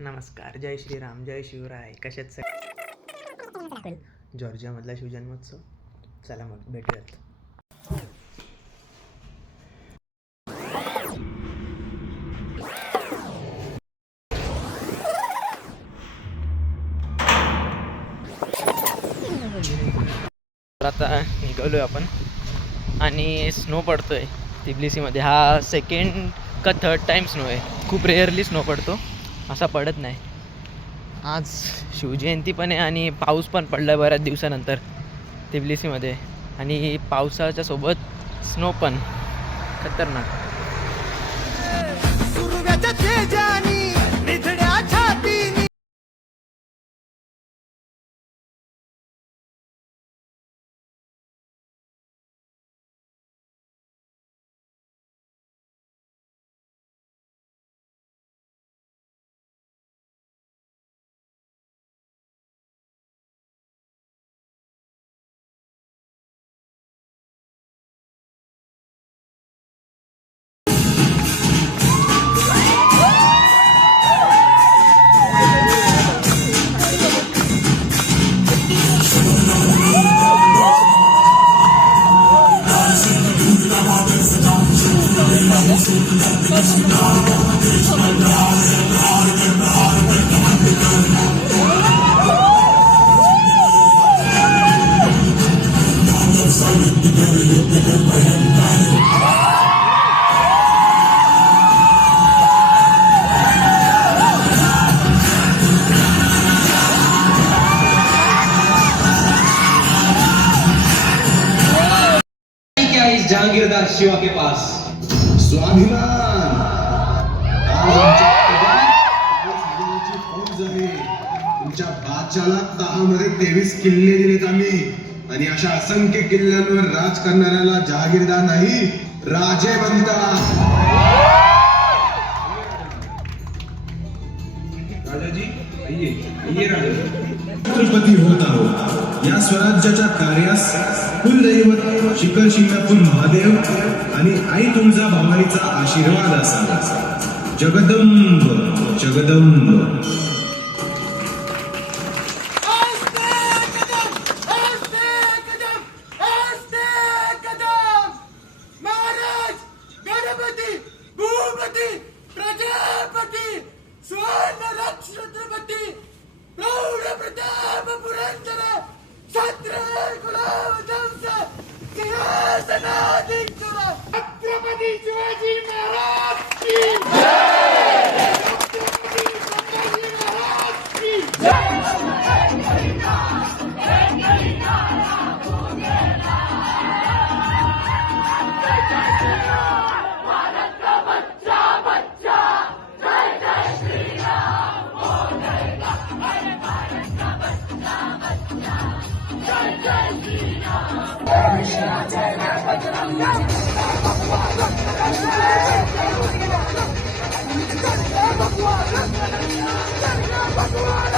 नमस्कार, जय श्रीराम, जय शिवराय. कशात सगळे जॉर्जियामधला शिवजन्मोत्सव. चला मग भेटूयात. आता निघालोय आपण आणि स्नो पडतोय तिबलिसीमध्ये. हा सेकंड का थर्ड टाइम स्नो आहे. खूप रेअरली स्नो पडतो, असा पडत नाही. आज शिवजयंती पण आहे आणि पाऊस पण पडला आहे बऱ्याच दिवसानंतर तिबलिसीमध्ये. आणि पावसाच्या सोबत स्नो पण खतरनाक. जहांगीरदार शिवा के पास स्वाभिमान. आज आमच्या फौज आहे. तुमच्या बादशाला तहामध्ये 23 किल्ले दिलेत आम्ही. आणि अशा असंख्य किल्ल्यांवर राज करणाऱ्याला जहागीरदार नाही, राजे म्हणतात. राजाजी आइए राजाजी. छत्रपती होत आहोत. या स्वराज्याच्या कार्यास कुलदैवत शिखर शिंगणापूर महादेव आणि आई तुळजा भवानीचा आशीर्वाद असावा. जगदंब जगदंब. छत्रपती शिवाजी महाराज की जय. छत्रपती संभाजी महाराज की जय. भगवान